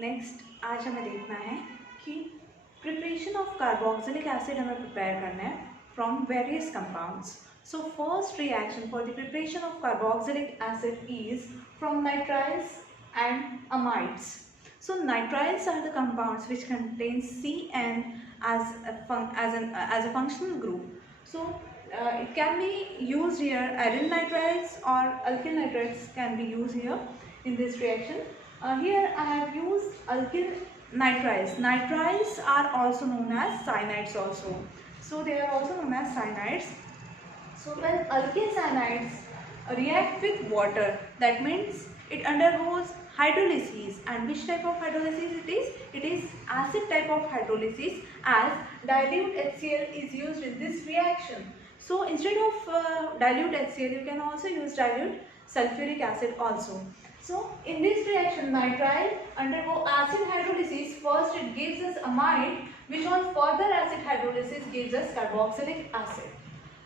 Next आज हमें देखना है कि प्रिपरेशन ऑफ कार्बोक्सिलिक एसिड हमें प्रिपेयर करना है from various compounds. So first reaction for the preparation of carboxylic acid is from nitriles and amides. So nitriles are the compounds which contain CN as a functional group. So it can be used here. Aryl nitriles or alkyl nitriles can be used here in this reaction. Here I have used alkyl nitriles. Nitriles are also known as cyanides also. So they are also known as cyanides. So when alkyl cyanides react with water, that means it undergoes hydrolysis. And which type of hydrolysis it is? It is acid type of hydrolysis, as dilute HCl is used in this reaction. So instead of dilute HCl, you can also use dilute sulfuric acid also. So in this reaction, nitrile undergo acid hydrolysis. First it gives us amide, which on further acid hydrolysis gives us carboxylic acid.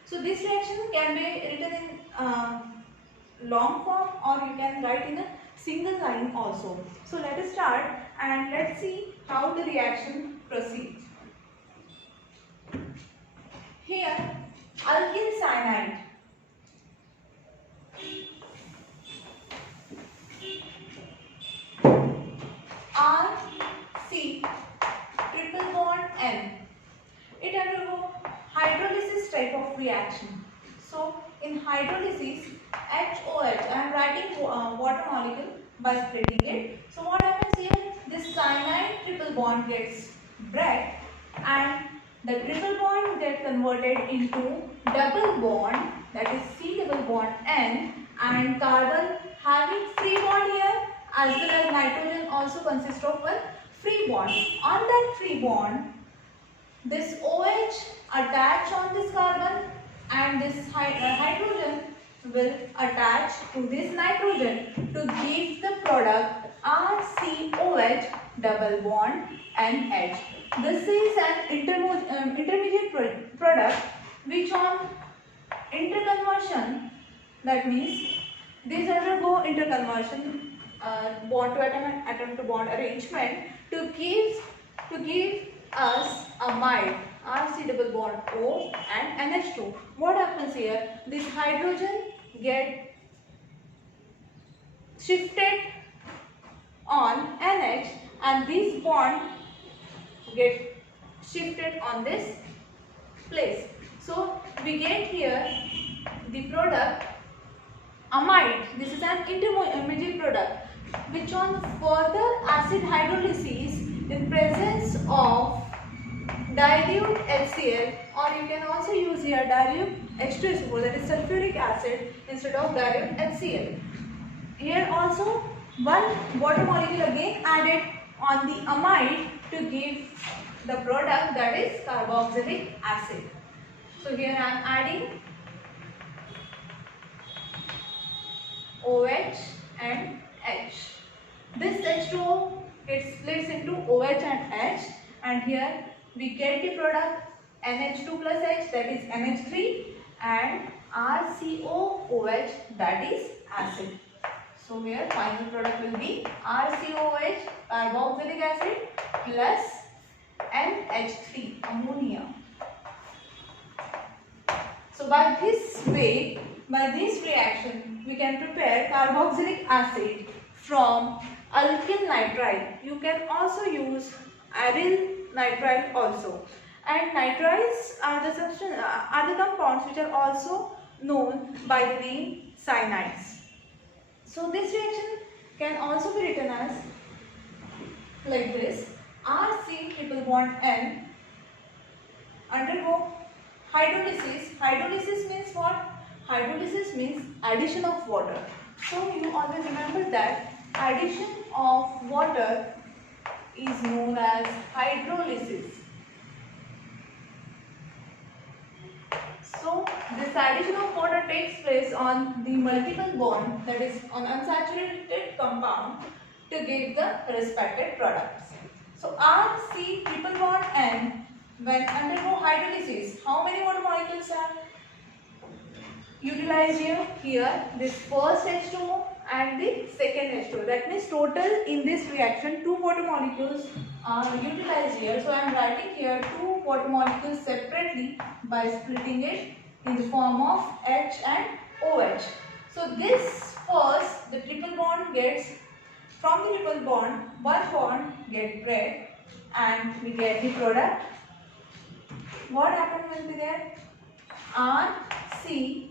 So this reaction can be written in long form, or you can write in a single line also. So let us start and let's see how the reaction proceeds. Here alkyl cyanide RC triple bond N. It undergo hydrolysis type of reaction. So in hydrolysis, HOH, I am writing water molecule by splitting it. So what happens here? This cyanide triple bond gets break, and the triple bond gets converted into double bond, that is C double bond N, and carbon having free bond here, as well as nitrogen also consists of one free bond. On that free bond, this OH attach on this carbon, and this hydrogen will attach to this nitrogen to give the product RCOH double bond NH. This is an intermediate product which on interconversion, that means these undergo interconversion, bond to atom to bond arrangement to give us amide, RC double bond O and NH2. What happens here? This hydrogen get shifted on NH, and this bond get shifted on this place. So we get here the product amide. This is an intermediate product which on further acid hydrolysis in presence of dilute HCl, or you can also use here dilute H2SO4, that is sulfuric acid, instead of dilute HCl. Here also one water molecule again added on the amide to give the product, that is carboxylic acid. So here I am adding OH and H. This H2O, it splits into OH and H, and here we get the product NH2 plus H, that is NH3, and RCOOH, that is acid. So here final product will be RCOOH, carboxylic acid, plus NH3, ammonia. So by this way, by this reaction, we can prepare carboxylic acid from alkyl nitrile. You can also use aryl nitrile also. And nitriles are the compounds which are also known by the name cyanides. So this reaction can also be written as like this: RC triple bond N undergo hydrolysis. Hydrolysis means what? Hydrolysis means addition of water. So you always remember that addition of water is known as hydrolysis. So this addition of water takes place on the multiple bond, that is on unsaturated compound, to give the respective products. So RC triple bond N, when undergo hydrolysis, how many water molecules are utilized here? Here this first H2O and the second H2O. That means total in this reaction 2 water molecules are utilized here. So I am writing here 2 water molecules separately by splitting it in the form of H and OH. So this first, the triple bond gets, from the triple bond, one bond gets break and we get the product. What happened will be there? R, C,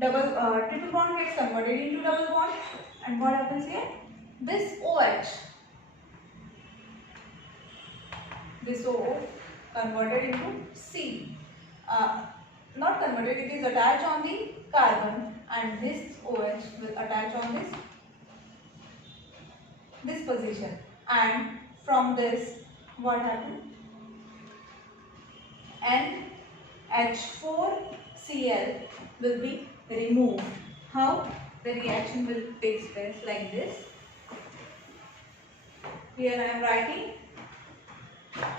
triple bond gets converted into double bond, and what happens here? This OH, this O converted into C. Not converted, it is attached on the carbon, and this OH will attach on this position. And from this, what happened? NH4Cl will be removed. How? The reaction will take place like this. Here I am writing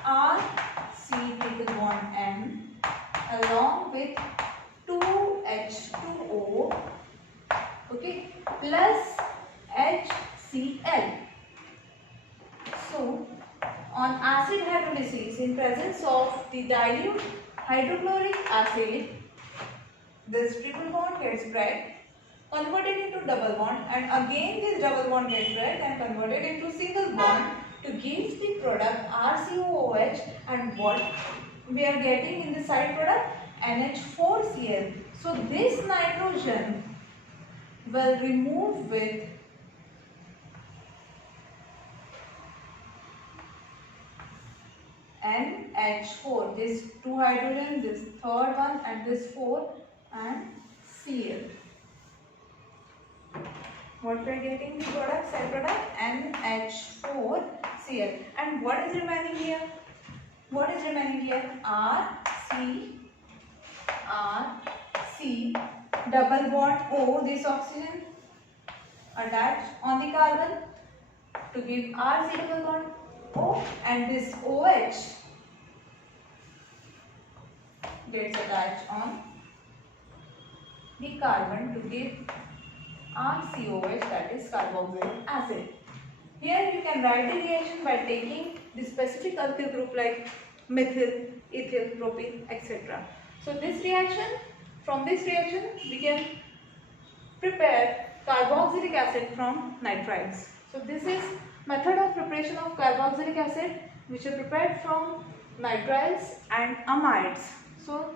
RC triple bond N along with 2H2O, okay, plus HCl. So on acid hydrolysis, in presence of the dilute hydrochloric acid, this triple bond gets break, converted into double bond, and again this double bond gets break and converted into single bond to give the product RCOOH, and what we are getting in the side product? NH4Cl. So this nitrogen will remove with NH4, this 2 hydrogen, this third one, and this 4, and Cl. What we are getting the product, side product, NH4Cl. And what is remaining here? What is remaining here? RC, double bond O, this oxygen attached on the carbon to give RC double bond O, and this OH gets attached on the carbon to give RCOH, that is carboxylic acid. Here you can write the reaction by taking the specific alkyl group like methyl, ethyl, propene, etc. So this reaction, from this reaction we can prepare carboxylic acid from nitriles. So this is method of preparation of carboxylic acid, which are prepared from nitriles and amides. So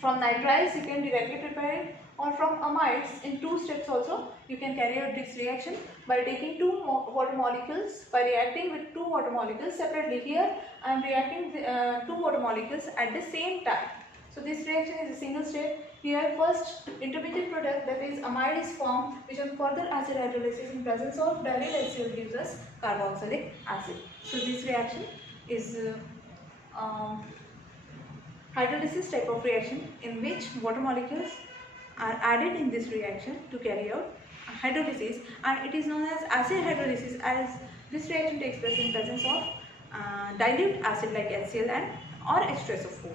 from nitriles you can directly prepare it, or from amides in 2 steps also you can carry out this reaction by taking 2 water molecules, by reacting with 2 water molecules separately. Here I am reacting 2 water molecules at the same time. So this reaction is a single step. Here first intermediate product, that is amide, is formed, which on further acid hydrolysis in presence of dilute HCl gives us carboxylic acid. So this reaction is hydrolysis type of reaction in which water molecules are added in this reaction to carry out hydrolysis, and it is known as acid hydrolysis, as this reaction takes place in presence of dilute acid like HCl and or H2SO4.